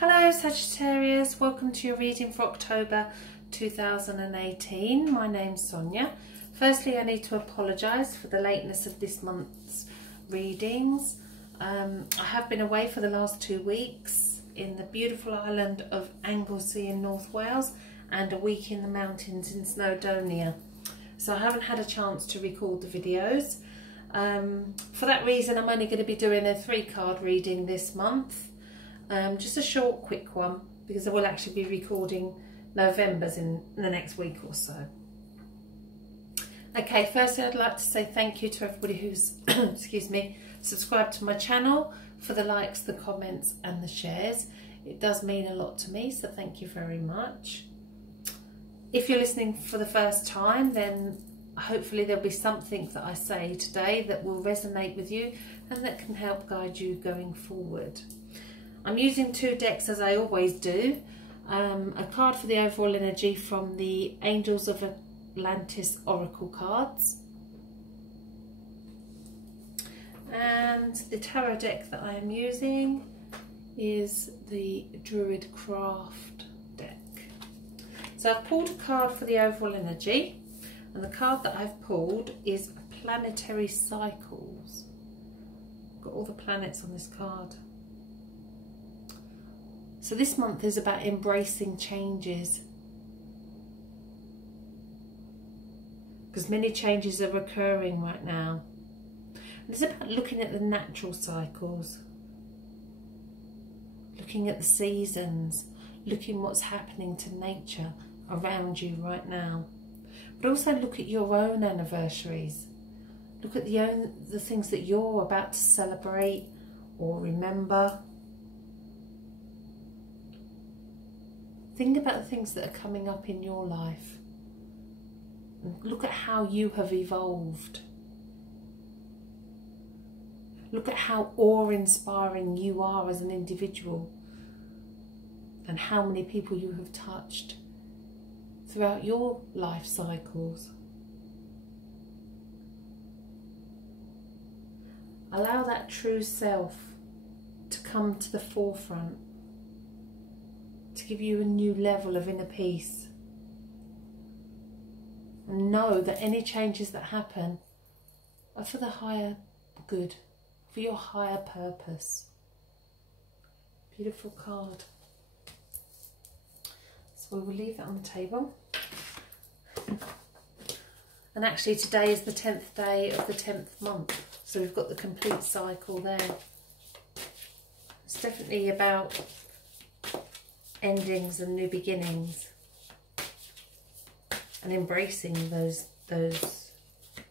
Hello Sagittarius, welcome to your reading for October 2018. My name's Sonia. Firstly, I need to apologise for the lateness of this month's readings. I have been away for the last 2 weeks in the beautiful island of Anglesey in North Wales and a week in the mountains in Snowdonia. So I haven't had a chance to record the videos. For that reason, I'm only going to be doing a 3-card reading this month. Just a short, quick one, because I will actually be recording November's in the next week or so. Okay, firstly I'd like to say thank you to everybody who's excuse me, subscribed to my channel, for the likes, the comments and the shares. It does mean a lot to me, so thank you very much. If you're listening for the first time, then hopefully there'll be something that I say today that will resonate with you and that can help guide you going forward. I'm using 2 decks as I always do. A card for the overall energy from the Angels of Atlantis Oracle cards. And the tarot deck that I am using is the Druid Craft deck. So I've pulled a card for the overall energy, and the card that I've pulled is Planetary Cycles. Got all the planets on this card. So this month is about embracing changes, because many changes are occurring right now. And it's about looking at the natural cycles, looking at the seasons, looking what's happening to nature around you right now. But also look at your own anniversaries. Look at the things that you're about to celebrate or remember. Think about the things that are coming up in your life. And look at how you have evolved. Look at how awe-inspiring you are as an individual, and how many people you have touched throughout your life cycles. Allow that true self to come to the forefront, to give you a new level of inner peace. And know that any changes that happen are for the higher good, for your higher purpose. Beautiful card. So we will leave that on the table. And actually today is the 10th day of the 10th month. So we've got the complete cycle there. It's definitely about endings and new beginnings, and embracing those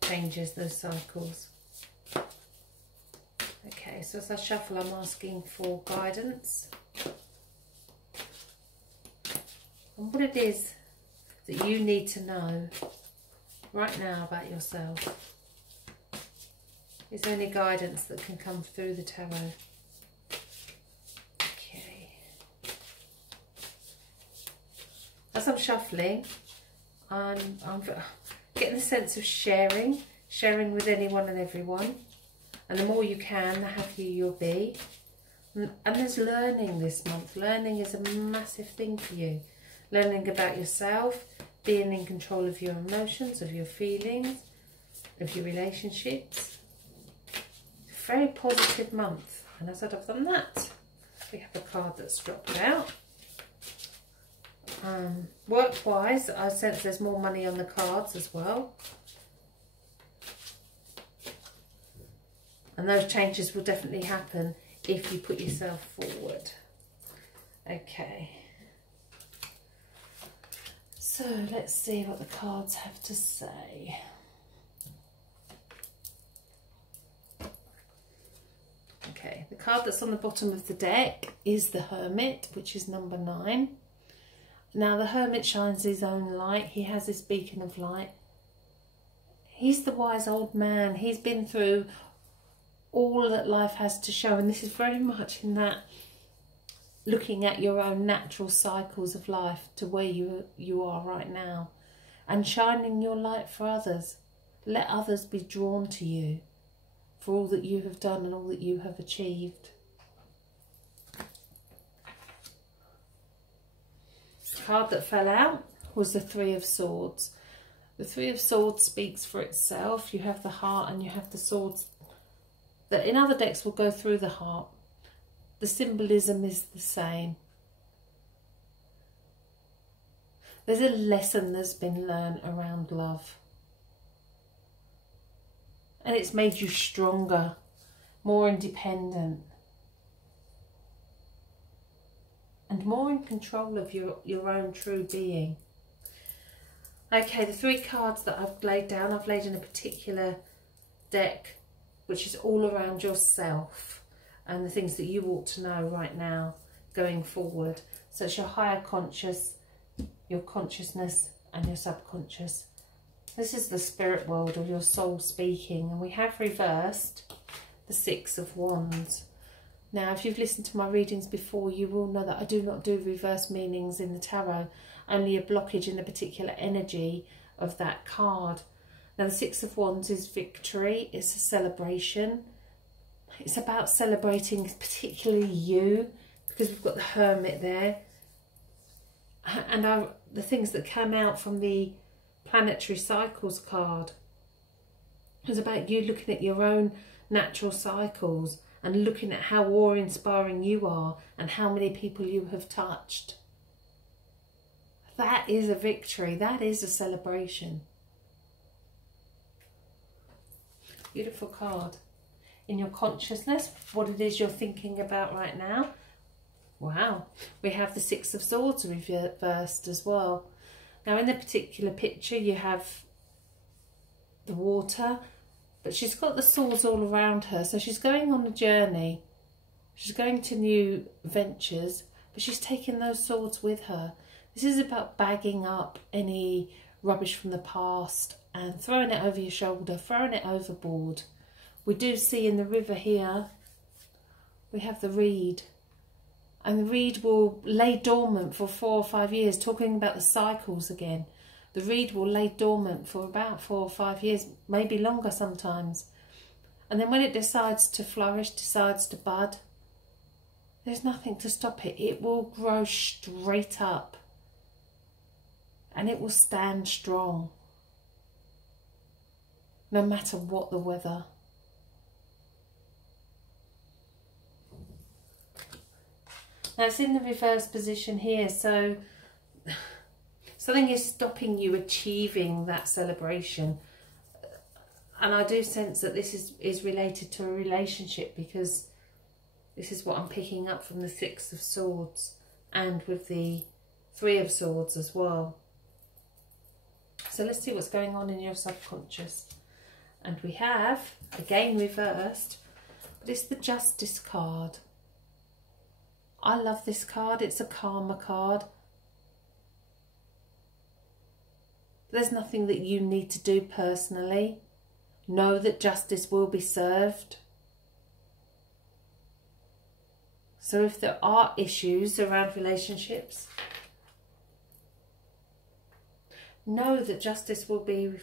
changes, those cycles. Okay, so as I shuffle, I'm asking for guidance on what it is that you need to know right now about yourself. Is there any guidance that can come through the tarot? As I'm shuffling, I'm getting the sense of sharing with anyone and everyone. And the more you can, the happier you'll be. And there's learning this month. Learning is a massive thing for you. Learning about yourself, being in control of your emotions, of your feelings, of your relationships. It's a very positive month. And as I've done that, we have a card that's dropped out. Work-wise, I sense there's more money on the cards as well. And those changes will definitely happen if you put yourself forward. Okay. So let's see what the cards have to say. Okay, the card that's on the bottom of the deck is the Hermit, which is number 9. Now the Hermit shines his own light. He has this beacon of light. He's the wise old man. He's been through all that life has to show, and this is very much in that looking at your own natural cycles of life to where you are right now, and shining your light for others. Let others be drawn to you for all that you have done and all that you have achieved. card that fell out was the Three of Swords. The Three of Swords speaks for itself. You have the heart and you have the swords that in other decks will go through the heart. The symbolism is the same. There's a lesson that's been learned around love. And it's made you stronger, more independent, and more in control of your own true being. Okay, the 3 cards that I've laid down, I've laid in a particular deck, which is all around yourself and the things that you ought to know right now going forward. So it's your higher conscious, your consciousness and your subconscious. This is the spirit world of your soul speaking, and we have reversed the 6 of Wands. Now, if you've listened to my readings before, you will know that I do not do reverse meanings in the tarot, only a blockage in the particular energy of that card. Now, the 6 of Wands is victory. It's a celebration. It's about celebrating particularly you, because we've got the Hermit there. And the things that come out from the planetary cycles card was about you looking at your own natural cycles and looking at how awe-inspiring you are and how many people you have touched. That is a victory. That is a celebration. Beautiful card. In your consciousness, what it is you're thinking about right now. Wow. We have the 6 of Swords reversed as well. Now, in the particular picture, you have the water, but she's got the swords all around her. So she's going on a journey. She's going to new ventures, but she's taking those swords with her. This is about bagging up any rubbish from the past and throwing it over your shoulder, throwing it overboard. We do see in the river here, we have the reed. And the reed will lay dormant for 4 or 5 years, talking about the cycles again. The reed will lay dormant for about 4 or 5 years, maybe longer sometimes. And then when it decides to flourish, decides to bud, there's nothing to stop it. It will grow straight up. And it will stand strong. No matter what the weather. Now it's in the reverse position here, so something is stopping you achieving that celebration. And I do sense that this is related to a relationship, because this is what I'm picking up from the 6 of Swords and with the 3 of Swords as well. So let's see what's going on in your subconscious. And we have, again reversed, but it's the Justice card. I love this card. It's a karma card. There's nothing that you need to do personally. Know that justice will be served. So if there are issues around relationships, know that justice will be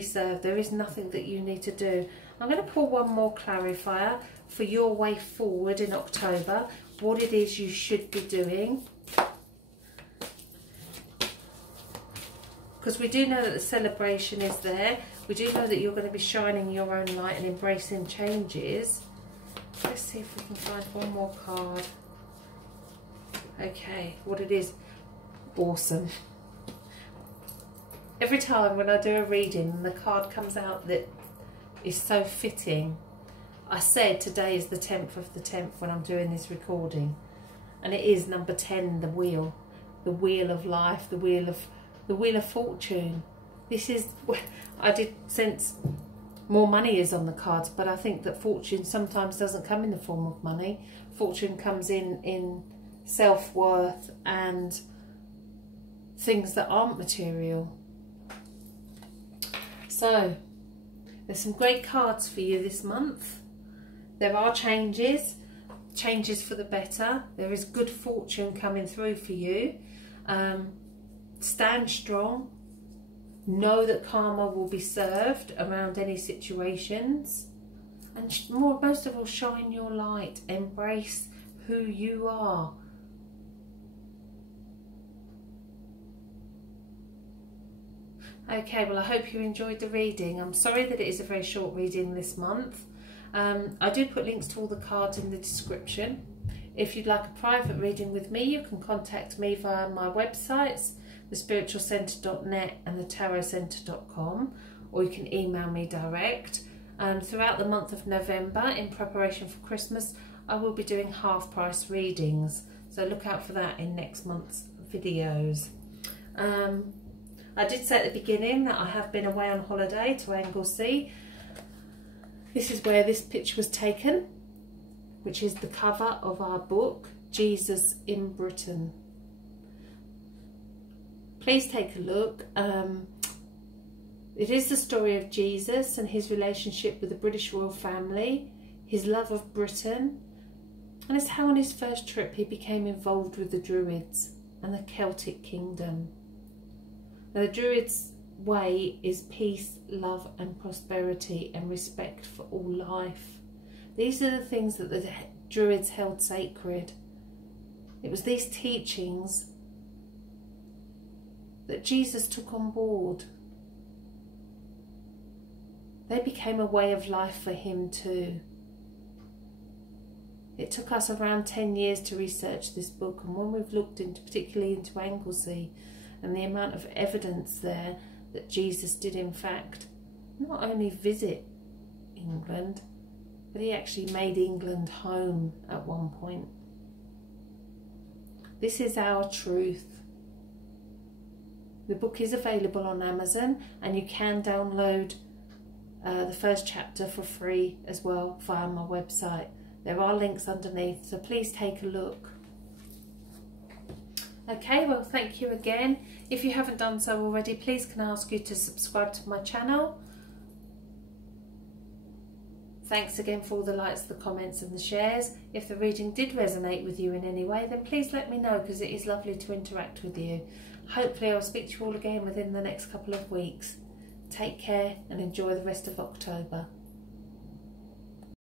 served. There is nothing that you need to do. I'm going to pull one more clarifier for your way forward in October, what it is you should be doing. Because we do know that the celebration is there. We do know that you're going to be shining your own light and embracing changes. Let's see if we can find one more card. Okay, what it is. Awesome. Every time when I do a reading and the card comes out that is so fitting, I said today is the 10th of the 10th when I'm doing this recording, and it is number 10, the wheel of life, the wheel of fortune. This is, I did sense more money is on the cards, but I think that fortune sometimes doesn't come in the form of money. Fortune comes in self-worth and things that aren't material. So there's some great cards for you this month. There are changes for the better. There is good fortune coming through for you. Stand strong. Know that karma will be served around any situations. And most of all, shine your light. Embrace who you are. Okay, well I hope you enjoyed the reading. I'm sorry that it is a very short reading this month. I do put links to all the cards in the description. If you'd like a private reading with me, you can contact me via my websites, thespiritualcentre.net and thetarotcentre.com, or you can email me direct. Throughout the month of November, in preparation for Christmas, I will be doing half price readings, so look out for that in next month's videos. I did say at the beginning that I have been away on holiday to Anglesey. This is where this picture was taken, which is the cover of our book, Jesus in Britain. Please take a look. It is the story of Jesus and his relationship with the British royal family, his love of Britain, and it's how on his first trip he became involved with the Druids and the Celtic kingdom. Now, the Druids' way is peace, love and prosperity and respect for all life. These are the things that the Druids held sacred. It was these teachings that Jesus took on board. They became a way of life for him too. It took us around 10 years to research this book, and when we've looked into, particularly into Anglesey and the amount of evidence there that Jesus did in fact not only visit England, but he actually made England home at one point. This is our truth. The book is available on Amazon, and you can download the first chapter for free as well via my website. There are links underneath, so please take a look. Okay, well thank you again. If you haven't done so already, please can I ask you to subscribe to my channel. Thanks again for all the likes, the comments and the shares. If the reading did resonate with you in any way, then please let me know, because it is lovely to interact with you. Hopefully I'll speak to you all again within the next couple of weeks. Take care and enjoy the rest of October.